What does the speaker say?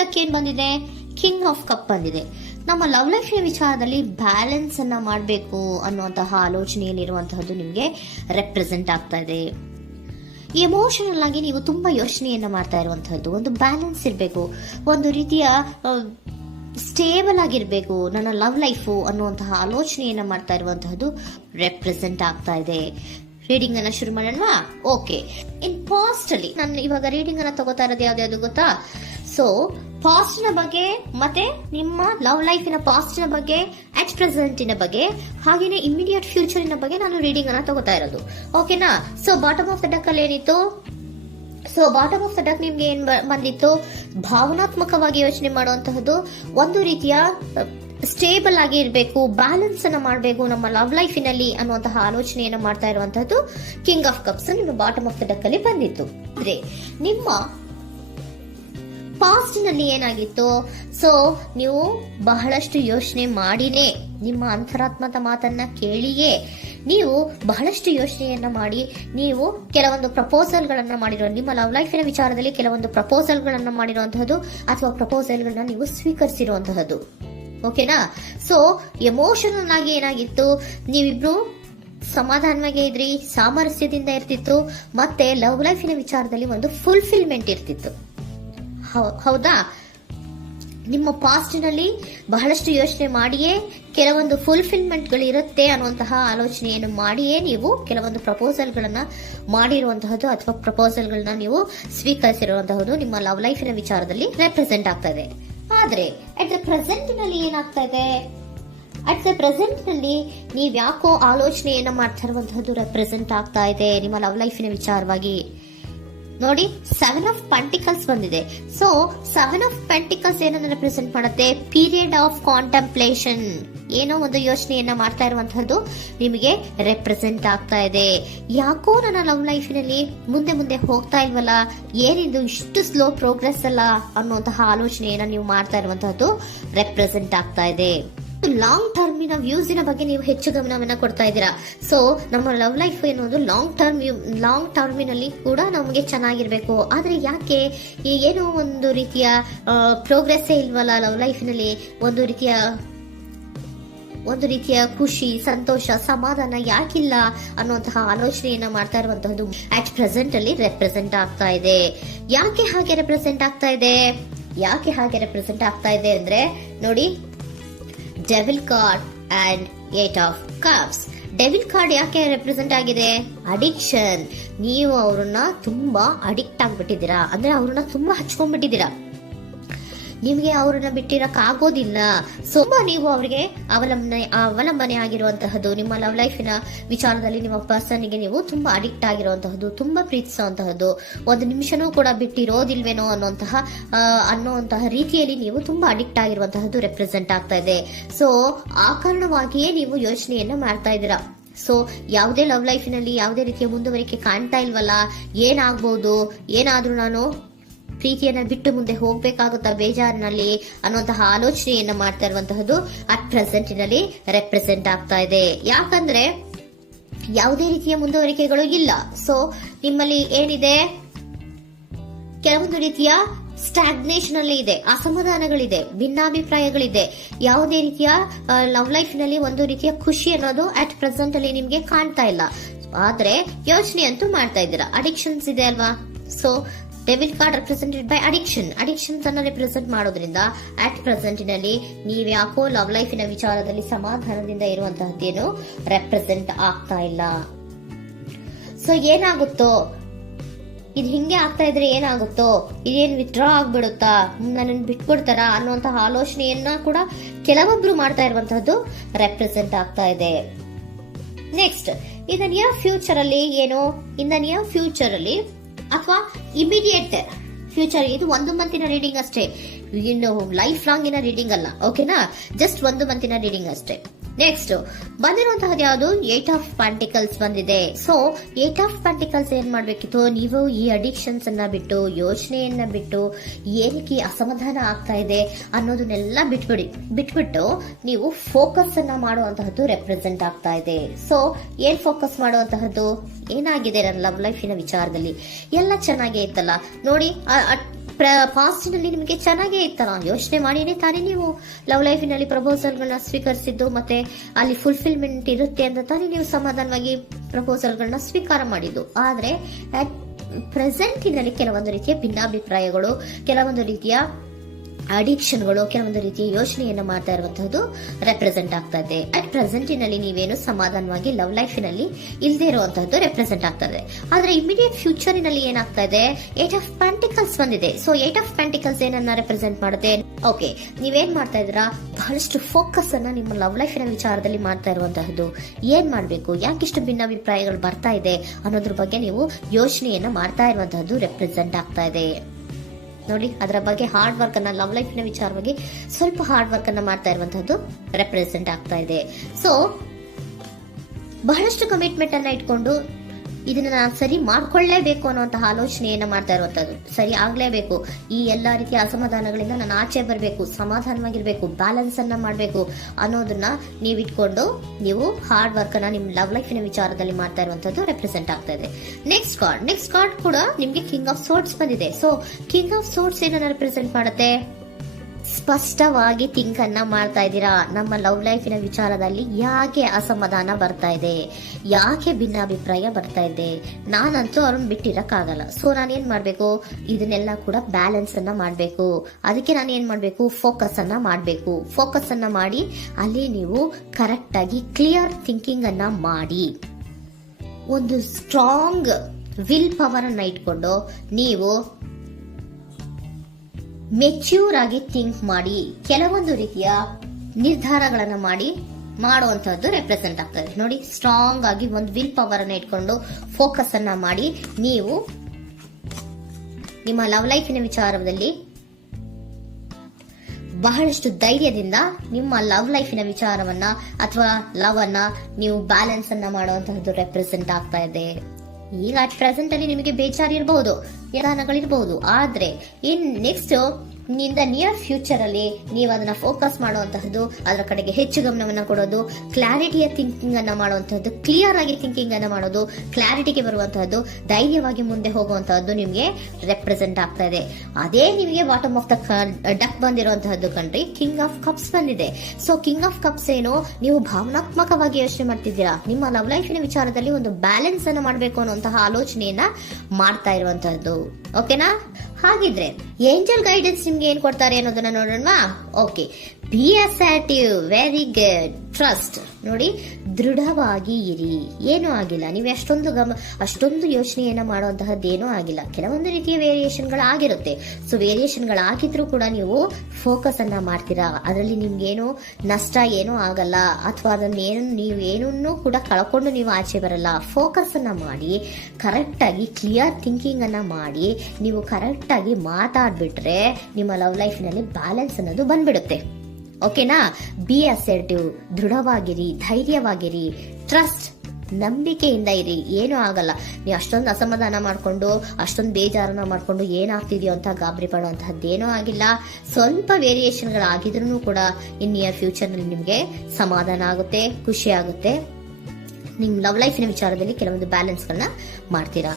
Duck ಏನ್ ಬಂದಿದೆ? King of cup ಬಂದಿದೆ. ನಮ್ಮ ಲವ್ ಲೈಫ್ ವಿಚಾರದಲ್ಲಿ ಬ್ಯಾಲೆನ್ಸ್ ಅನ್ನ ಮಾಡಬೇಕು ಅನ್ನುವಂತಹ ಆಲೋಚನೆಯಲ್ಲಿರುವಂತಹದ್ದು ನಿಮಗೆ ರೆಪ್ರೆಸೆಂಟ್ ಆಗ್ತಾ ಇದೆ. ಎಮೋಷನಲ್ ಆಗಿ ನೀವು ತುಂಬಾ ಯೋಚನೆಯನ್ನ ಮಾಡ್ತಾ ಇರುವಂತಹದ್ದು, ಒಂದು ಬ್ಯಾಲೆನ್ಸ್ ಇರಬೇಕು, ಒಂದು ರೀತಿಯ ಸ್ಟೇಬಲ್ ಆಗಿರ್ಬೇಕು ನನ್ನ ಲವ್ ಲೈಫು ಅನ್ನುವಂತಹ ಆಲೋಚನೆಯನ್ನ ಮಾಡ್ತಾ ಇರುವಂತಹದ್ದು ರೆಪ್ರೆಸೆಂಟ್ ಆಗ್ತಾ ಇದೆ. ರೀಡಿಂಗ್ ಅನ್ನ ಶುರು ಮಾಡೋಣ. ಓಕೆ, ಇನ್ ಪಾಸ್ಟ್ ಅಲ್ಲಿ ನಾನು ಇವಾಗ ರೀಡಿಂಗ್ ಅನ್ನ ತಗೋತಾ ಇರೋದು ಯಾವ್ದು ಗೊತ್ತಾ? ಸೊ ಪಾಸ್ಟ್ ನ ಬಗ್ಗೆ ಮತ್ತೆ ನಿಮ್ಮ ಲವ್ ಲೈಫಿನ ಪಾಸ್ಟ್ ನ ಬಗ್ಗೆ, ಅಟ್ ಪ್ರೆಸೆಂಟಿನ ಬಗ್ಗೆ, ಹಾಗೇನೆ ಇಮಿಡಿಯೇಟ್ ಫ್ಯೂಚರಿನ ಬಗ್ಗೆ ನಾನು ರೀಡಿಂಗ್ ಅನ್ನ ತಗೋತಾ ಇರೋದು. ಓಕೆನಾ? So bottom of the duck ಅಲ್ಲಿ ಏನಿತ್ತು? So bottom of the duck ನಿಮ್ಗೆ ಏನ್ ಬಂದಿತ್ತು? ಭಾವನಾತ್ಮಕವಾಗಿ ಯೋಚನೆ ಮಾಡುವಂತಹದ್ದು, ಒಂದು ರೀತಿಯ ಸ್ಟೇಬಲ್ ಆಗಿ ಇರಬೇಕು, ಬ್ಯಾಲೆನ್ಸ್ ಅನ್ನ ಮಾಡಬೇಕು ನಮ್ಮ ಲವ್ ಲೈಫಿನಲ್ಲಿ ಅನ್ನುವಂತಹ ಆಲೋಚನೆಯನ್ನ ಮಾಡ್ತಾ ಇರುವಂತಹದ್ದು ಕಿಂಗ್ ಆಫ್ ಕಪ್ಸ್ ನಿಮ್ಮ ಬಾಟಮ್ ಆಫ್ ದ ಡಕ್ ಅಲ್ಲಿ ಬಂದಿತ್ತು. ಅಂದ್ರೆ ನಿಮ್ಮ ಪಾಸ್ಟ್ ನಲ್ಲಿ ಏನಾಗಿತ್ತು? ಸೊ ನೀವು ಬಹಳಷ್ಟು ಯೋಚನೆ ಮಾಡಿನೇ, ನಿಮ್ಮ ಅಂತರಾತ್ಮದ ಮಾತನ್ನ ಕೇಳಿಯೇ ನೀವು ಬಹಳಷ್ಟು ಯೋಚನೆಯನ್ನ ಮಾಡಿ ನೀವು ಕೆಲವೊಂದು ಪ್ರಪೋಸಲ್ ಗಳನ್ನ ಮಾಡಿರೋ, ನಿಮ್ಮ ಲವ್ ಲೈಫಿನ ವಿಚಾರದಲ್ಲಿ ಕೆಲವೊಂದು ಪ್ರಪೋಸಲ್ ಗಳನ್ನ ಮಾಡಿರುವಂತಹದ್ದು ಅಥವಾ ಪ್ರಪೋಸಲ್ ಗಳನ್ನ ನೀವು ಸ್ವೀಕರಿಸಿರುವಂತಹದ್ದು. ಓಕೆನಾ? ಸೊ ಎಮೋಷನಲ್ ಆಗಿ ಏನಾಗಿತ್ತು? ನೀವಿಬ್ರು ಸಮಾಧಾನವಾಗಿ ಇದ್ರಿ, ಸಾಮರಸ್ಯದಿಂದ ಇರ್ತಿತ್ತು, ಮತ್ತೆ ಲವ್ ಲೈಫಿನ ವಿಚಾರದಲ್ಲಿ ಒಂದು ಫುಲ್ಫಿಲ್ಮೆಂಟ್ ಇರ್ತಿತ್ತು. ಹೌದಾ? ನಿಮ್ಮ ಪಾಸ್ಟ್ ನಲ್ಲಿ ಬಹಳಷ್ಟು ಯೋಚನೆ ಮಾಡಿಯೇ ಕೆಲವೊಂದು ಫುಲ್ಫಿಲ್ಮೆಂಟ್ ಗಳು ಇರುತ್ತೆ ಅನ್ನುವಂತಹ ಆಲೋಚನೆಯನ್ನು ಮಾಡಿಯೇ ನೀವು ಕೆಲವೊಂದು ಪ್ರಪೋಸಲ್ ಗಳನ್ನ ಮಾಡಿರುವಂತಹದ್ದು ಅಥವಾ ಪ್ರಪೋಸಲ್ ಗಳನ್ನ ನೀವು ಸ್ವೀಕರಿಸಿರುವಂತಹದ್ದು ನಿಮ್ಮ ಲವ್ ಲೈಫಿನ ವಿಚಾರದಲ್ಲಿ ರೆಪ್ರೆಸೆಂಟ್ ಆಗ್ತಾ ಇದೆ. ಆದ್ರೆ ಅಟ್ ದ ಪ್ರೆಸೆಂಟ್ ನಲ್ಲಿ ಏನಾಗ್ತಾ ಇದೆ? ಅಟ್ ದ ಪ್ರೆಸೆಂಟ್ ನಲ್ಲಿ ನೀವ್ ಯಾಕೋ ಆಲೋಚನೆಯನ್ನ ಮಾಡ್ತಾ ಇರುವಂತಹದ್ದು ರೆಪ್ರೆಸೆಂಟ್ ಆಗ್ತಾ ಇದೆ ನಿಮ್ಮ ಲವ್ ಲೈಫಿನ ವಿಚಾರವಾಗಿ. ನೋಡಿ, 7 ಆಫ್ ಪೆಂಟಿಕಲ್ಸ್ ಬಂದಿದೆ. ಸೊ 7 ಆಫ್ ಪೆಂಟಿಕಲ್ಸ್ ಏನನ್ನ ರೆಪ್ರೆಸೆಂಟ್ ಮಾಡುತ್ತೆ? ಪೀರಿಯಡ್ ಆಫ್ ಕಾಂಟೆಂಪ್ಲೇಷನ್, ಏನೋ ಒಂದು ಯೋಚನೆಯನ್ನ ಮಾಡ್ತಾ ಇರುವಂತಹದ್ದು ನಿಮಗೆ ರೆಪ್ರೆಸೆಂಟ್ ಆಗ್ತಾ ಇದೆ. ಯಾಕೋ ನನ್ನ ಲವ್ ಲೈಫಿನಲ್ಲಿ ಮುಂದೆ ಮುಂದೆ ಹೋಗ್ತಾ ಇಲ್ವಲ್ಲ, ಏನಿದು ಇಷ್ಟು ಸ್ಲೋ ಪ್ರೋಗ್ರೆಸ್ ಅಲ್ಲ ಅನ್ನುವಂತಹ ಆಲೋಚನೆಯನ್ನ ನೀವು ಮಾಡ್ತಾ ಇರುವಂತಹದ್ದು ರೆಪ್ರೆಸೆಂಟ್ ಆಗ್ತಾ ಇದೆ. ಲಾಂಗ್ ಟರ್ಮಿನ ವ್ಯೂಸಿನ ಬಗ್ಗೆ ನೀವು ಹೆಚ್ಚು ಗಮನವನ್ನ ಕೊಡ್ತಾ ಇದ್ದೀರಾ. ಸೊ ನಮ್ಮ ಲವ್ ಲೈಫ್ ಎನ್ನುವುದು ಲಾಂಗ್ ಟರ್ಮಿನಲ್ಲಿ ಕೂಡ ನಮಗೆ ಚೆನ್ನಾಗಿರ್ಬೇಕು. ಆದ್ರೆ ಯಾಕೆ ಏನೋ ಒಂದು ರೀತಿಯ ಪ್ರೋಗ್ರೆಸ್ ಇಲ್ವಲ್ಲ ಲವ್ ಲೈಫ್ನಲ್ಲಿ, ಒಂದು ರೀತಿಯ ಖುಷಿ, ಸಂತೋಷ, ಸಮಾಧಾನ ಯಾಕಿಲ್ಲ ಅನ್ನುವಂತಹ ಆಲೋಚನೆಯನ್ನ ಮಾಡ್ತಾ ಇರುವಂತಹದ್ದು ಅಟ್ ಪ್ರೆಸೆಂಟ್ ಅಲ್ಲಿ ರೆಪ್ರೆಸೆಂಟ್ ಆಗ್ತಾ ಇದೆ. ಯಾಕೆ ಹಾಗೆ ರೆಪ್ರೆಸೆಂಟ್ ಆಗ್ತಾ ಇದೆ ಅಂದ್ರೆ ನೋಡಿ, devil card and 8 of cups. Devil card ಯಾಕೆ ರೆಪ್ರೆಸೆಂಟ್ ಆಗಿದೆ? ಅಡಿಕ್ಷನ್. ನೀವು ಅವ್ರನ್ನ ತುಂಬಾ ಅಡಿಕ್ಟ್ ಆಗ್ಬಿಟ್ಟಿದ್ದೀರಾ, ಅಂದ್ರೆ ಅವ್ರನ್ನ ತುಂಬಾ ಹಚ್ಕೊಂಡ್ಬಿಟ್ಟಿದ್ದೀರಾ, ನಿಮ್ಗೆ ಅವ್ರನ್ನ ಬಿಟ್ಟಿರಕ್ ಆಗೋದಿಲ್ಲ. ತುಂಬಾ ನೀವು ಅವ್ರಿಗೆ ಅವಲಂಬನೆ ಆಗಿರುವಂತಹದ್ದು, ನಿಮ್ಮ ಲವ್ ಲೈಫಿನ ವಿಚಾರದಲ್ಲಿ ನಿಮ್ಮ ಪರ್ಸನ್ಗೆ ನೀವು ತುಂಬಾ ಅಡಿಕ್ಟ್ ಆಗಿರುವಂತಹದ್ದು, ತುಂಬಾ ಪ್ರೀತಿಸುವಂತಹದ್ದು, ಒಂದು ನಿಮಿಷನೂ ಕೂಡ ಬಿಟ್ಟಿರೋದಿಲ್ವೇನೋ ಅನ್ನುವಂತಹ ರೀತಿಯಲ್ಲಿ ನೀವು ತುಂಬಾ ಅಡಿಕ್ಟ್ ಆಗಿರುವಂತಹದ್ದು ರೆಪ್ರೆಸೆಂಟ್ ಆಗ್ತಾ ಇದೆ. ಸೊ ಆ ಕಾರಣವಾಗಿಯೇ ನೀವು ಯೋಚನೆಯನ್ನ ಮಾಡ್ತಾ ಇದ್ದೀರಾ. ಸೊ ಯಾವುದೇ ಲವ್ ಲೈಫಿನಲ್ಲಿ ಯಾವುದೇ ರೀತಿಯ ಮುಂದುವರಿಕೆ ಕಾಣ್ತಾ ಇಲ್ವಲ್ಲ, ಏನಾಗ್ಬಹುದು, ಏನಾದ್ರೂ ನಾನು ಪ್ರೀತಿಯನ್ನ ಬಿಟ್ಟು ಮುಂದೆ ಹೋಗ್ಬೇಕಾಗುತ್ತಾ ಬೇಜಾರಿನಲ್ಲಿ ಅನ್ನುವಂತಹ ಆಲೋಚನೆಯನ್ನ ಮಾಡ್ತಾ ಇರುವಂತಹದ್ದು ಅಟ್ ಪ್ರೆಸೆಂಟಿನಲ್ಲಿ ರೆಪ್ರೆಸೆಂಟ್ ಆಗ್ತಾ ಇದೆ. ಯಾಕಂದ್ರೆ ಯಾವುದೇ ರೀತಿಯ ಮುಂದುವರಿಕೆಗಳು ಇಲ್ಲ. ಸೊ ನಿಮ್ಮಲ್ಲಿ ಏನಿದೆ? ಕೆಲವೊಂದು ರೀತಿಯ ಸ್ಟಾಗ್ನೇಷನ್ ಅಲ್ಲಿ ಇದೆ, ಅಸಮಾಧಾನಗಳಿದೆ, ಭಿನ್ನಾಭಿಪ್ರಾಯಗಳಿದೆ. ಯಾವುದೇ ರೀತಿಯ ಲವ್ ಲೈಫ್ ನಲ್ಲಿ ಒಂದು ರೀತಿಯ ಖುಷಿ ಅನ್ನೋದು ಅಟ್ ಪ್ರೆಸೆಂಟ್ ಅಲ್ಲಿ ನಿಮ್ಗೆ ಕಾಣ್ತಾ ಇಲ್ಲ. ಆದ್ರೆ ಯೋಚನೆ ಅಂತೂ ಮಾಡ್ತಾ ಇದ್ದೀರಾ. ಅಡಿಕ್ಷನ್ಸ್ ಇದೆ ಅಲ್ವಾ? So devil card represented by addictions ಅನ್ನ ರೆಪ್ರೆಸೆಂಟ್ ಮಾಡೋದ್ರಿಂದ ಅಟ್ ಪ್ರೆಸೆಂಟಿನಲ್ಲಿ ನೀವ್ ಯಾಕೋ ಲವ್ ಲೈಫಿನ ವಿಚಾರದಲ್ಲಿ ಸಮಾಧಾನದಿಂದ ಇರುವಂತಹದ್ದೇನು ರೆಪ್ರೆಸೆಂಟ್ ಆಗ್ತಾ ಇಲ್ಲ. ಸೊ ಏನಾಗುತ್ತೋ, ಇದು ಹಿಂಗೆ ಆಗ್ತಾ ಇದ್ರೆ ಏನಾಗುತ್ತೋ, ಇದೇನು ವಿತ್ಡ್ರಾ ಆಗ್ಬಿಡುತ್ತಾ, ನನ್ನನ್ನು ಬಿಟ್ಬಿಡ್ತಾರ ಅನ್ನುವಂತಹ ಆಲೋಚನೆಯನ್ನ ಕೂಡ ಕೆಲವೊಬ್ರು ಮಾಡ್ತಾ ಇರುವಂತಹದ್ದು ರೆಪ್ರೆಸೆಂಟ್ ಆಗ್ತಾ ಇದೆ. Next, in the near future ಅಲ್ಲಿ ಅಥವಾ ಇಮಿಡಿಯೇಟ್ ಫ್ಯೂಚರ್, ಇದು 1 ಮಂತಿನ ರೀಡಿಂಗ್ ಅಷ್ಟೇ, ಇನ್ನು ಲೈಫ್ ಲಾಂಗಿನ ರೀಡಿಂಗ್ ಅಲ್ಲ. ಓಕೆನಾ? ಜಸ್ಟ್ 1 ಮಂತಿನ ರೀಡಿಂಗ್ ಅಷ್ಟೇ. ನೆಕ್ಸ್ಟ್ ಬಂದಿರುವಂತಹದ್ದು ಯಾವುದು? 8 ಆಫ್ ಪೆಂಟಿಕಲ್ಸ್ ಬಂದಿದೆ. ಸೊ 8 ಆಫ್ ಪೆಂಟಿಕಲ್ಸ್ ಏನ್ ಮಾಡ್ಬೇಕಿತ್ತು? ನೀವು ಈ ಅಡಿಕ್ಷನ್ಸ್ ಅನ್ನ ಬಿಟ್ಟು, ಯೋಚನೆಯನ್ನ ಬಿಟ್ಟು, ಏನಕ್ಕೆ ಅಸಮಾಧಾನ ಆಗ್ತಾ ಇದೆ ಅನ್ನೋದನ್ನೆಲ್ಲ ಬಿಟ್ಬಿಟ್ಟು ನೀವು ಫೋಕಸ್ ಅನ್ನ ಮಾಡುವಂತಹದ್ದು ರೆಪ್ರೆಸೆಂಟ್ ಆಗ್ತಾ ಇದೆ. ಸೊ ಏನ್ ಫೋಕಸ್ ಮಾಡುವಂತಹದ್ದು? ಏನಾಗಿದೆ ನನ್ನ ಲವ್ ಲೈಫಿನ ವಿಚಾರದಲ್ಲಿ? ಎಲ್ಲ ಚೆನ್ನಾಗೇ ಇತ್ತಲ್ಲ ನೋಡಿ, ಪಾಸ್ಟಿನಲ್ಲಿ ನಿಮಗೆ ಚೆನ್ನಾಗೇ ಇತ್ತಲ್ಲ, ಯೋಚನೆ ಮಾಡಿನೇ ತಾನೇ ನೀವು ಲವ್ ಲೈಫಿನಲ್ಲಿ ಪ್ರಪೋಸಲ್ಗಳನ್ನ ಸ್ವೀಕರಿಸಿದ್ದು, ಮತ್ತೆ ಅಲ್ಲಿ ಫುಲ್ಫಿಲ್ಮೆಂಟ್ ಇರುತ್ತೆ ಅಂತ ತಾನೇ ನೀವು ಸಮಾಧಾನವಾಗಿ ಪ್ರಪೋಸಲ್ಗಳನ್ನ ಸ್ವೀಕಾರ ಮಾಡಿದ್ದು. ಆದ್ರೆ ಅಟ್ ಪ್ರೆಸೆಂಟಿನಲ್ಲಿ ಕೆಲವೊಂದು ರೀತಿಯ ಭಿನ್ನಾಭಿಪ್ರಾಯಗಳು, ಕೆಲವೊಂದು ರೀತಿಯ ಅಡಿಕ್ಷನ್ಗಳು, ಕೆಲವೊಂದು ರೀತಿಯ ಯೋಚನೆಯನ್ನ ಮಾಡ್ತಾ ಇರುವಂತಹದ್ದು ರೆಪ್ರೆಸೆಂಟ್ ಆಗ್ತಾ ಇದೆ. ಅಟ್ ಪ್ರೆಸೆಂಟಿನಲ್ಲಿ ನೀವೇನು ಸಮಾಧಾನವಾಗಿ ಲವ್ ಲೈಫಿನಲ್ಲಿ ಇಲ್ಲದೆ ಇರುವಂತಹದ್ದು ರೆಪ್ರೆಸೆಂಟ್ ಆಗ್ತದೆ. ಆದ್ರೆ ಇಮಿಡಿಯೇಟ್ ಫ್ಯೂಚರಿನಲ್ಲಿ ಏನಾಗ್ತಾ ಇದೆ, 8 ಆಫ್ ಪೆಂಟಿಕಲ್ಸ್ ಬಂದಿದೆ. ಸೊ 8 ಆಫ್ ಪೆಂಟಿಕಲ್ಸ್ ಏನನ್ನ ರೆಪ್ರೆಸೆಂಟ್ ಮಾಡುತ್ತೆ? ಓಕೆ, ನೀವೇನ್ ಮಾಡ್ತಾ ಇದ್ದೀರಾ, ಬಹಳಷ್ಟು ಫೋಕಸ್ ಅನ್ನ ನಿಮ್ಮ ಲವ್ ಲೈಫಿನ ವಿಚಾರದಲ್ಲಿ ಮಾಡ್ತಾ ಇರುವಂತಹದ್ದು. ಏನ್ ಮಾಡ್ಬೇಕು, ಯಾಕಿಷ್ಟು ಭಿನ್ನಾಭಿಪ್ರಾಯಗಳು ಬರ್ತಾ ಇದೆ ಅನ್ನೋದ್ರ ಬಗ್ಗೆ ನೀವು ಯೋಚನೆಯನ್ನ ಮಾಡ್ತಾ ಇರುವಂತಹದ್ದು ರೆಪ್ರೆಸೆಂಟ್ ಆಗ್ತಾ ಇದೆ. ನೋಡಿ, ಅದರ ಬಗ್ಗೆ ಹಾರ್ಡ್ ವರ್ಕ್ ಅನ್ನ, ಲವ್ ಲೈಫಿನ ವಿಚಾರವಾಗಿ ಸ್ವಲ್ಪ ಹಾರ್ಡ್ ವರ್ಕ್ ಅನ್ನ ಮಾಡ್ತಾ ಇರುವಂತಹದ್ದು ರೆಪ್ರೆಸೆಂಟ್ ಆಗ್ತಾ ಇದೆ. ಸೊ ಬಹಳಷ್ಟು ಕಮಿಟ್ಮೆಂಟ್ ಅನ್ನ ಇಟ್ಕೊಂಡು ಇದನ್ನ ನಾನು ಸರಿ ಮಾಡ್ಕೊಳ್ಳೇಬೇಕು ಅನ್ನುವಂತಹ ಆಲೋಚನೆಯನ್ನ ಮಾಡ್ತಾ ಇರುವಂತದ್ದು. ಸರಿ ಆಗ್ಲೇಬೇಕು, ಈ ಎಲ್ಲಾ ರೀತಿಯ ಅಸಮಾಧಾನಗಳಿಂದ ನಾನು ಆಚೆ ಬರಬೇಕು, ಸಮಾಧಾನವಾಗಿರ್ಬೇಕು, ಬ್ಯಾಲೆನ್ಸ್ ಅನ್ನ ಮಾಡಬೇಕು ಅನ್ನೋದನ್ನ ನೀವು ಇಟ್ಕೊಂಡು ನೀವು ಹಾರ್ಡ್ ವರ್ಕ್ ಅನ್ನ ನಿಮ್ ಲವ್ ಲೈಫಿನ ವಿಚಾರದಲ್ಲಿ ಮಾಡ್ತಾ ಇರುವಂತದ್ದು ರೆಪ್ರೆಸೆಂಟ್ ಆಗ್ತಾ ಇದೆ. ನೆಕ್ಸ್ಟ್ ಕಾರ್ಡ್ ಕೂಡ ನಿಮ್ಗೆ ಕಿಂಗ್ ಆಫ್ ಸೋರ್ಟ್ಸ್ ಬಂದಿದೆ. ಸೊ ಕಿಂಗ್ ಆಫ್ ಸೋರ್ಟ್ಸ್ ಏನನ್ನ ರೆಪ್ರೆಸೆಂಟ್ ಮಾಡುತ್ತೆ? ಸ್ಪಷ್ಟವಾಗಿ ಥಿಂಕ್ ಅನ್ನ ಮಾಡ್ತಾ ಇದ್ದೀರಾ. ನಮ್ಮ ಲವ್ ಲೈಫಿನ ವಿಚಾರದಲ್ಲಿ ಯಾಕೆ ಅಸಮಾಧಾನ ಬರ್ತಾ ಇದೆ, ಯಾಕೆ ಭಿನ್ನಾಭಿಪ್ರಾಯ ಬರ್ತಾ ಇದೆ, ನಾನಂತೂ ಅವ್ರನ್ನ ಬಿಟ್ಟಿರಕ್ಕಾಗಲ್ಲ. ಸೊ ನಾನೇನ್ ಮಾಡ್ಬೇಕು, ಇದನ್ನೆಲ್ಲ ಕೂಡ ಬ್ಯಾಲೆನ್ಸ್ ಅನ್ನ ಮಾಡ್ಬೇಕು. ಅದಕ್ಕೆ ನಾನು ಏನ್ ಮಾಡ್ಬೇಕು, ಫೋಕಸ್ ಅನ್ನ ಮಾಡ್ಬೇಕು. ಫೋಕಸ್ ಅನ್ನ ಮಾಡಿ ಅಲ್ಲಿ ನೀವು ಕರೆಕ್ಟ್ ಆಗಿ ಕ್ಲಿಯರ್ ಥಿಂಕಿಂಗ್ ಅನ್ನ ಮಾಡಿ, ಒಂದು ಸ್ಟ್ರಾಂಗ್ ವಿಲ್ ಪವರ್ ಅನ್ನ ಇಟ್ಕೊಂಡು ನೀವು ಮೆಚ್ಯೂರ್ ಆಗಿ ಥಿಂಕ್ ಮಾಡಿ ಕೆಲವೊಂದು ರೀತಿಯ ನಿರ್ಧಾರಗಳನ್ನ ಮಾಡುವಂತಹದ್ದು ರೆಪ್ರೆಸೆಂಟ್ ಆಗ್ತದೆ. ನೋಡಿ, ಸ್ಟ್ರಾಂಗ್ ಆಗಿ ಒಂದು ವಿಲ್ ಪವರ್ ಅನ್ನ ಇಟ್ಕೊಂಡು ಫೋಕಸ್ ಅನ್ನ ಮಾಡಿ ನೀವು ನಿಮ್ಮ ಲವ್ ಲೈಫಿನ ವಿಚಾರದಲ್ಲಿ ಬಹಳಷ್ಟು ಧೈರ್ಯದಿಂದ ನಿಮ್ಮ ಲವ್ ಲೈಫಿನ ವಿಚಾರವನ್ನ ಅಥವಾ ಲವ್ ಅನ್ನ ನೀವು ಬ್ಯಾಲೆನ್ಸ್ ಅನ್ನ ಮಾಡುವಂತಹದ್ದು ರೆಪ್ರೆಸೆಂಟ್ ಆಗ್ತಾ ಇದೆ. ಈಗ ಅಟ್ ಪ್ರೆಸೆಂಟ್ ಅಲ್ಲಿ ನಿಮಗೆ ಬೇಜಾರಿರಬಹುದು, ವಿಧಾನಗಳಿರಬಹುದು, ಆದ್ರೆ ಇನ್ ನೆಕ್ಸ್ಟ್ ನಿಂದ ನಿಯರ್ ಫ್ಯೂಚರ್ ಅಲ್ಲಿ ನೀವು ಅದನ್ನ ಫೋಕಸ್ ಮಾಡುವಂತಹದ್ದು, ಅದರ ಕಡೆಗೆ ಹೆಚ್ಚು ಗಮನವನ್ನ ಕೊಡೋದು, ಕ್ಲಾರಿಟಿಯ ಥಿಂಕಿಂಗ್ ಅನ್ನ ಮಾಡುವಂತಹದ್ದು, ಕ್ಲಿಯರ್ ಆಗಿ ಥಿಂಕಿಂಗ್ ಅನ್ನ ಮಾಡೋದು, ಕ್ಲಾರಿಟಿಗೆ ಬರುವಂತಹದ್ದು, ಧೈರ್ಯವಾಗಿ ಮುಂದೆ ಹೋಗುವಂತಹದ್ದು ನಿಮ್ಗೆ ರೆಪ್ರೆಸೆಂಟ್ ಆಗ್ತಾ ಇದೆ. ಅದೇ ನಿಮಗೆ ಬಾಟಮ್ ಆಫ್ ದ ಡಕ್ ಬಂದಿರುವಂತಹದ್ದು ಕಣ್ರಿ, ಕಿಂಗ್ ಆಫ್ ಕಪ್ಸ್ ಬಂದಿದೆ. ಸೊ ಕಿಂಗ್ ಆಫ್ ಕಪ್ಸ್ ಏನು, ನೀವು ಭಾವನಾತ್ಮಕವಾಗಿ ಯೋಚನೆ ಮಾಡ್ತಿದ್ದೀರಾ, ನಿಮ್ಮ ಲವ್ ಲೈಫಿನ ವಿಚಾರದಲ್ಲಿ ಒಂದು ಬ್ಯಾಲೆನ್ಸ್ ಅನ್ನ ಮಾಡಬೇಕು ಅನ್ನುವಂತಹ ಆಲೋಚನೆಯನ್ನ ಮಾಡ್ತಾ ಇರುವಂತಹದ್ದು. ಓಕೆನಾ? ಹಾಗಿದ್ರೆ ಏಂಜಲ್ ಗೈಡೆನ್ಸ್ ನಿಮ್ಗೆ ಏನ್ ಕೊಡ್ತಾರೆ ಅನ್ನೋದನ್ನ ನೋಡೋಣವಾ? Okay, be assertive, very good, trust. ನೋಡಿ, ದೃಢವಾಗಿ ಇರಿ, ಏನೂ ಆಗಿಲ್ಲ. ನೀವು ಅಷ್ಟೊಂದು ಯೋಚನೆಯನ್ನ ಮಾಡುವಂತಹದ್ದೇನೂ ಆಗಿಲ್ಲ. ಕೆಲವೊಂದು ರೀತಿಯ ವೇರಿಯೇಷನ್ಗಳಾಗಿರುತ್ತೆ. ಸೊ ವೇರಿಯೇಷನ್ಗಳಾಗಿದ್ರೂ ಕೂಡ ನೀವು ಫೋಕಸ್ ಅನ್ನ ಮಾಡ್ತೀರಾ, ಅದರಲ್ಲಿ ನಿಮ್ಗೇನು ನಷ್ಟ ಏನೂ ಆಗಲ್ಲ, ಅಥವಾ ನೀವೇನನ್ನೂ ಕೂಡ ಕಳ್ಕೊಂಡು ನೀವು ಆಚೆ ಬರಲ್ಲ. ಫೋಕಸ್ ಅನ್ನ ಮಾಡಿ ಕರೆಕ್ಟ್ ಆಗಿ ಕ್ಲಿಯರ್ ಥಿಂಕಿಂಗ್ ಅನ್ನ ಮಾಡಿ ನೀವು ಕರೆಕ್ಟ್ ಆಗಿ ಮಾತಾಡ್ಬಿಟ್ರೆ ನಿಮ್ಮ ಲವ್ ಲೈಫಿನಲ್ಲಿ ಬ್ಯಾಲೆನ್ಸ್ ಅನ್ನೋದು ಬಂದ್ಬಿಡುತ್ತೆ. ಓಕೆನಾ? ಬಿ ಅಸರ್ಟಿವ್, ದೃಢವಾಗಿರಿ, ಧೈರ್ಯವಾಗಿರಿ, ಟ್ರಸ್ಟ್, ನಂಬಿಕೆಯಿಂದ ಇರಿ, ಏನೂ ಆಗಲ್ಲ. ನೀವು ಅಷ್ಟೊಂದು ಅಸಮಾಧಾನ ಮಾಡ್ಕೊಂಡು ಅಷ್ಟೊಂದು ಬೇಜಾರನ್ನ ಮಾಡ್ಕೊಂಡು ಏನಾಗ್ತಿದೆಯೋ ಅಂತ ಗಾಬರಿ ಪಡುವಂತಹದ್ದೇನೂ ಆಗಿಲ್ಲ. ಸ್ವಲ್ಪ ವೇರಿಯೇಷನ್ಗಳಾಗಿದ್ರೂ ಕೂಡ ಇನ್ ನಿಯರ್ ಫ್ಯೂಚರ್ನಲ್ಲಿ ನಿಮಗೆ ಸಮಾಧಾನ ಆಗುತ್ತೆ, ಖುಷಿ ಆಗುತ್ತೆ. ನಿಮ್ಮ ಲವ್ ಲೈಫಿನ ವಿಚಾರದಲ್ಲಿ ಕೆಲವೊಂದು ಬ್ಯಾಲೆನ್ಸ್ಗಳನ್ನ ಮಾಡ್ತೀರಾ.